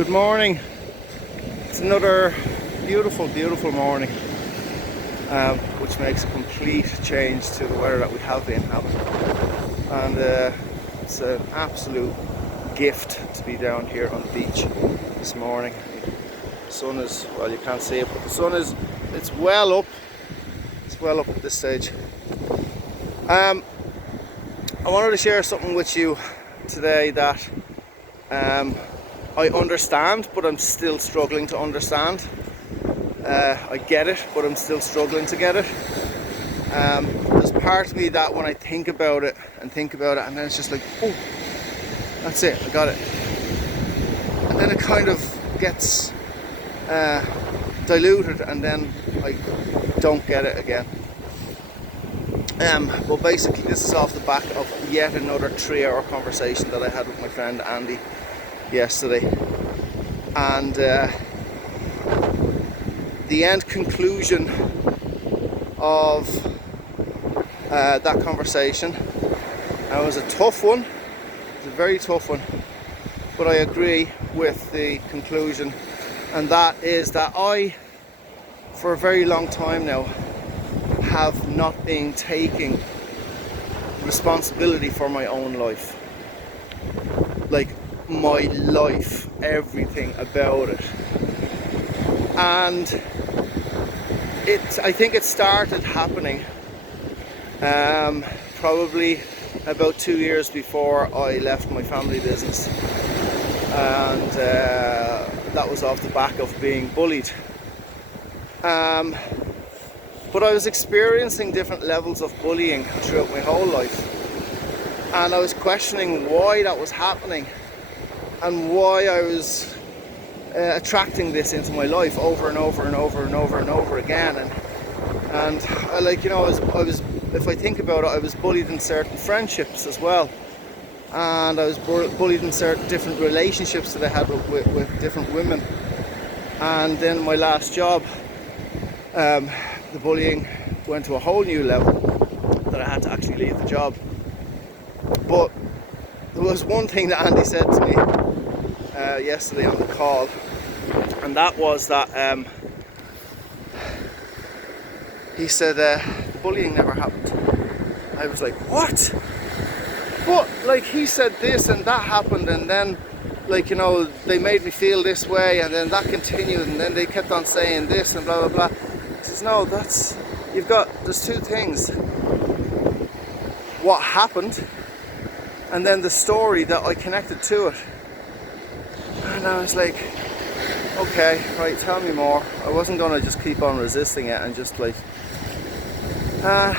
Good morning. It's another beautiful, beautiful morning, which makes a complete change to the weather that we have been having. And it's an absolute gift to be down here on the beach this morning. The sun is, well, you can't see it, but the sun is, it's well up. It's well up at this stage. I wanted to share something with you today that I understand, but I'm still struggling to understand. I get it, but I'm still struggling to get it. There's part of me that when I think about it, and then it's just like, oh, that's it, I got it. And then it kind of gets diluted, and then I don't get it again. But basically this is off the back of yet another 3-hour conversation that I had with my friend Andy yesterday, and the end conclusion of that conversation, it was a tough one. It's a very tough one, but I agree with the conclusion, and that is that I, for a very long time now, have not been taking responsibility for my own life. Like, my life, everything about it. And I think it started happening probably about 2 years before I left my family business, and that was off the back of being bullied. But I was experiencing different levels of bullying throughout my whole life, and I was questioning why that was happening and why I was attracting this into my life over and over and over and over and over again. And I, like, you know, I was, if I think about it, I was bullied in certain friendships as well, and I was bullied in certain different relationships that I had with different women. And then my last job, the bullying went to a whole new level that I had to actually leave the job. But there was one thing that Andy said to me yesterday on the call, and that was that he said bullying never happened. I was like, what? But like, he said this and that happened, and then, like, you know, they made me feel this way, and then that continued, and then they kept on saying this and blah blah blah. He says, no, there's two things: what happened, and then the story that I connected to it. And I was like, okay, right, tell me more. I wasn't gonna just keep on resisting it and just like, I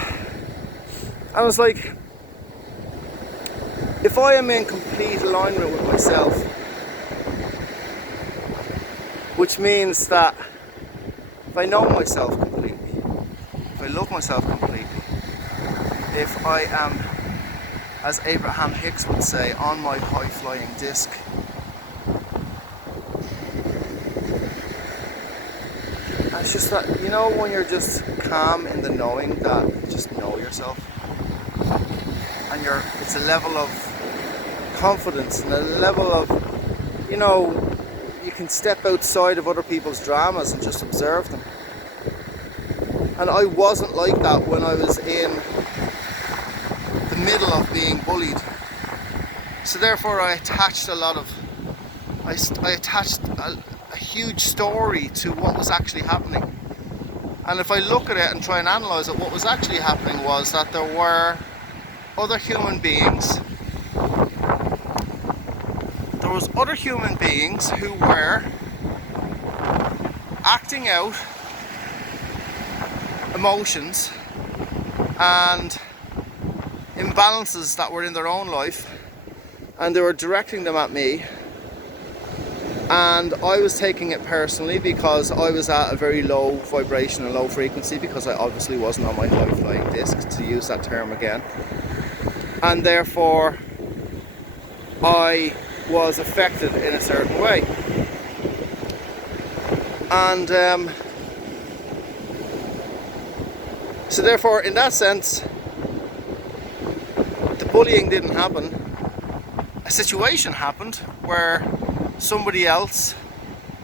was like, if I am in complete alignment with myself, which means that if I know myself completely, if I love myself completely, if I am, as Abraham Hicks would say, on my high-flying disc, it's just that, you know, when you're just calm in the knowing that you just know yourself, and it's a level of confidence and a level of, you know, you can step outside of other people's dramas and just observe them. And I wasn't like that when I was in the middle of being bullied. So therefore I attached a huge story to what was actually happening. And if I look at it and try and analyse it, what was actually happening was that there were other human beings. There was other human beings who were acting out emotions and imbalances that were in their own life, and they were directing them at me. And I was taking it personally because I was at a very low vibration and low frequency, because I obviously wasn't on my high-flying disc, to use that term again. And therefore, I was affected in a certain way. And so therefore, in that sense, the bullying didn't happen. A situation happened where somebody else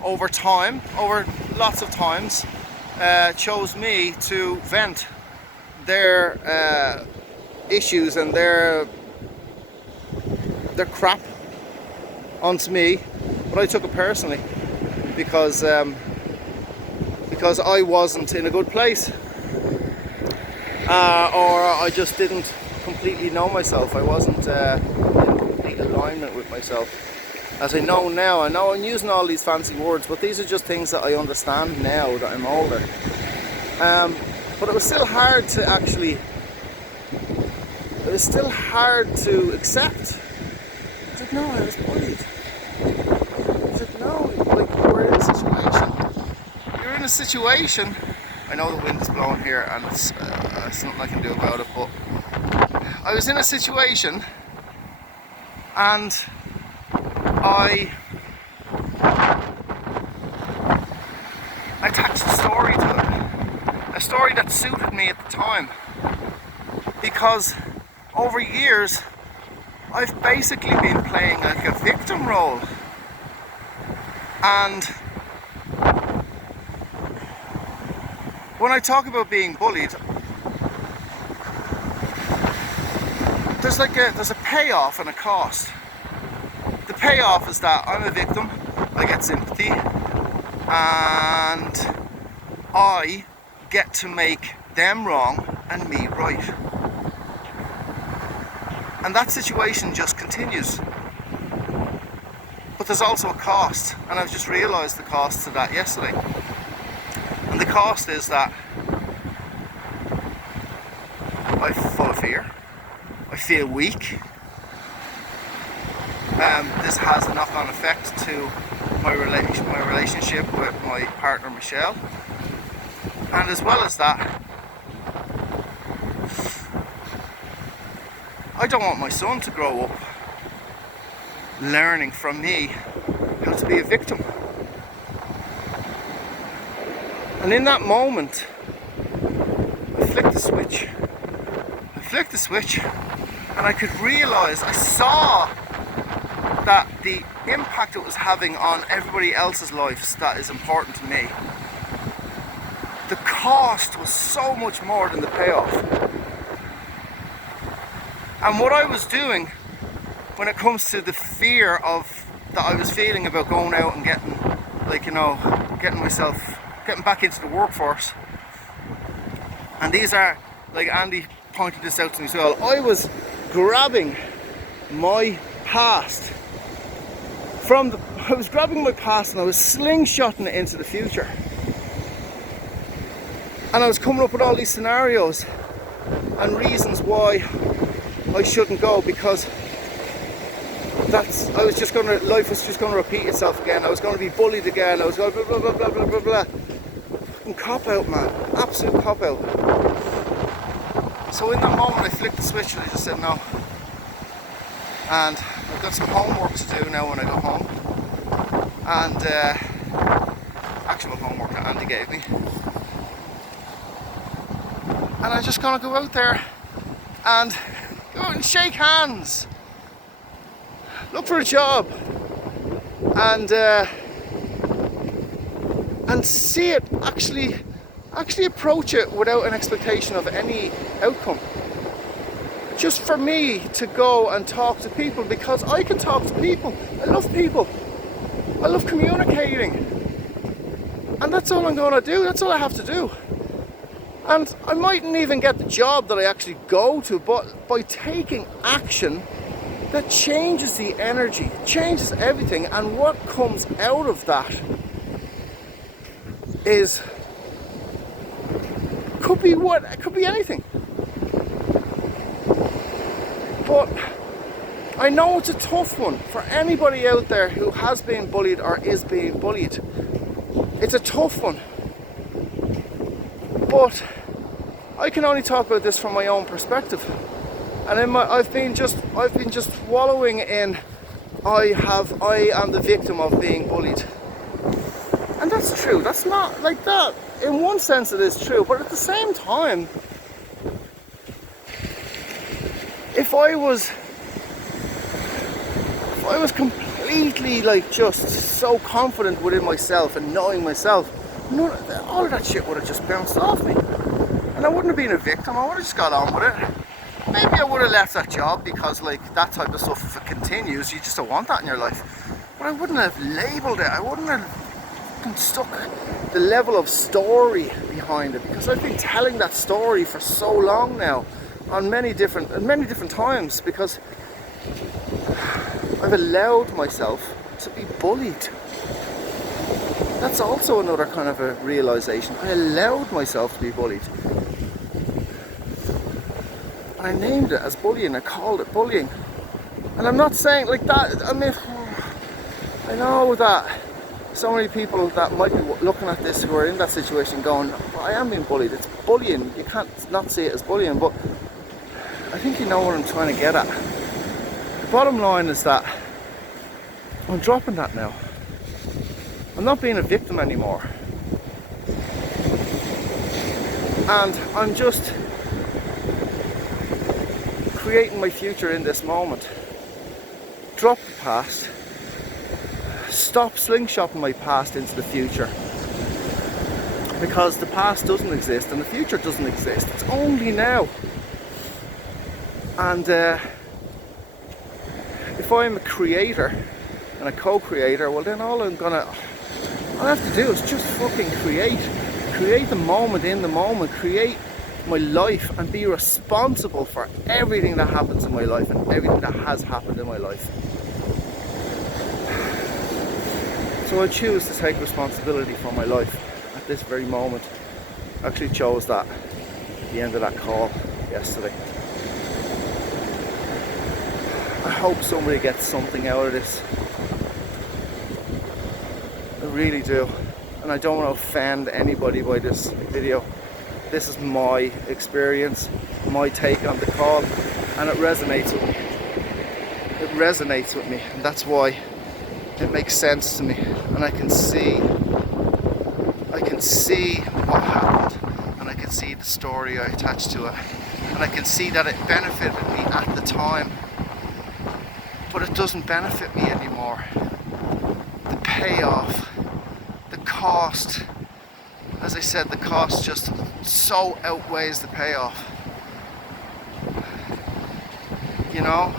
over time, over lots of times, chose me to vent their issues and their crap onto me, but I took it personally because I wasn't in a good place, or I just didn't completely know myself. I wasn't in complete alignment with myself. As I know now, I know I'm using all these fancy words, but these are just things that I understand now that I'm older. But it was still hard to actually, it was still hard to accept. I said, no, I was bullied. I said, no, like, we're in a situation. You're in a situation. I know the wind is blowing here and it's nothing I can do about it, but I was in a situation and I attached a story to it. A story that suited me at the time. Because over years, I've basically been playing like a victim role. And when I talk about being bullied, there's a payoff and a cost. The payoff is that I'm a victim, I get sympathy, and I get to make them wrong and me right. And that situation just continues. But there's also a cost, and I've just realised the cost to that yesterday. And the cost is that I'm full of fear, I feel weak. This has a knock-on effect to my relationship with my partner Michelle, and as well as that, I don't want my son to grow up learning from me how to be a victim. And in that moment, I flicked the switch, and I could realise, I saw that the impact it was having on everybody else's lives that is important to me. The cost was so much more than the payoff. And what I was doing when it comes to the fear of that I was feeling about going out and getting back into the workforce, and these are, like Andy pointed this out to me as well, I was grabbing my past I was grabbing my past and I was slingshotting it into the future. And I was coming up with all these scenarios and reasons why I shouldn't go, because life was just going to repeat itself again. I was going to be bullied again. I was going to blah blah blah blah blah blah. Fucking cop out, man. Absolute cop out. So in that moment I flicked the switch and I just said no. And I've got some homework to do now when I go home. And actual homework that Andy gave me. And I'm just gonna go out there and go out and shake hands, look for a job, and see it, actually approach it without an expectation of any outcome. Just for me to go and talk to people, because I can talk to people. I love people. I love communicating. And that's all I'm gonna do, that's all I have to do. And I mightn't even get the job that I actually go to, but by taking action, that changes the energy, changes everything, and what comes out of that could be anything. But I know it's a tough one for anybody out there who has been bullied or is being bullied. It's a tough one. But I can only talk about this from my own perspective. And I've been just wallowing in I am the victim of being bullied. And that's true. That's not like that. In one sense it is true, but at the same time, if I was completely like just so confident within myself and knowing myself, all of that shit would have just bounced off me. And I wouldn't have been a victim, I would have just got on with it. Maybe I would have left that job because like that type of stuff, if it continues, you just don't want that in your life. But I wouldn't have labelled it, I wouldn't have stuck the level of story behind it, because I've been telling that story for so long now on many different times, because I've allowed myself to be bullied. That's also another kind of a realization. I allowed myself to be bullied. And I named it as bullying, I called it bullying. And I'm not saying like that, I mean, I know that so many people that might be looking at this who are in that situation going, well, I am being bullied, it's bullying, you can't not see it as bullying, but I think you know what I'm trying to get at. The bottom line is that I'm dropping that now. I'm not being a victim anymore. And I'm just creating my future in this moment. Drop the past. Stop slingshotting my past into the future. Because the past doesn't exist and the future doesn't exist. It's only now. And if I'm a creator and a co-creator, well then all I have to do is just fucking create the moment in the moment, create my life and be responsible for everything that happens in my life and everything that has happened in my life. So I choose to take responsibility for my life at this very moment. I actually chose that at the end of that call yesterday. I hope somebody gets something out of this. I really do. And I don't want to offend anybody by this video. This is my experience, my take on the call, and it resonates with me. It resonates with me, and that's why it makes sense to me. And I can see what happened, and I can see the story I attached to it, and I can see that it benefited me at the time. But it doesn't benefit me anymore. The payoff, the cost, as I said, the cost just so outweighs the payoff. You know,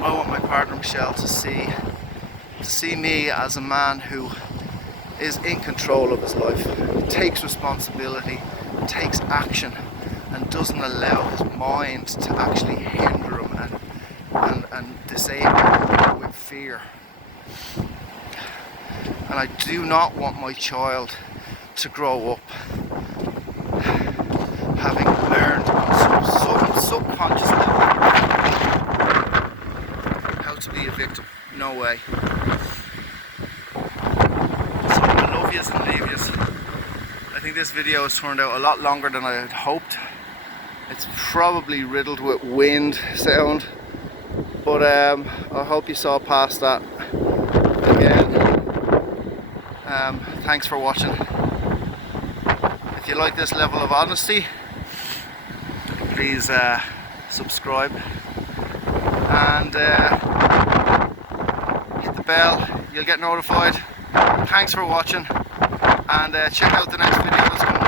I want my partner Michelle to see me as a man who is in control of his life, takes responsibility, takes action, and doesn't allow his mind to actually hinder him and disable him with fear. And I do not want my child to grow up having learned on some subconscious level how to be a victim. No way. So I love yous and leave yous. I think this video has turned out a lot longer than I had hoped. It's probably riddled with wind sound, but I hope you saw past that. Again, thanks for watching. If you like this level of honesty, please subscribe and hit the bell, you'll get notified. Thanks for watching, and check out the next video that's coming.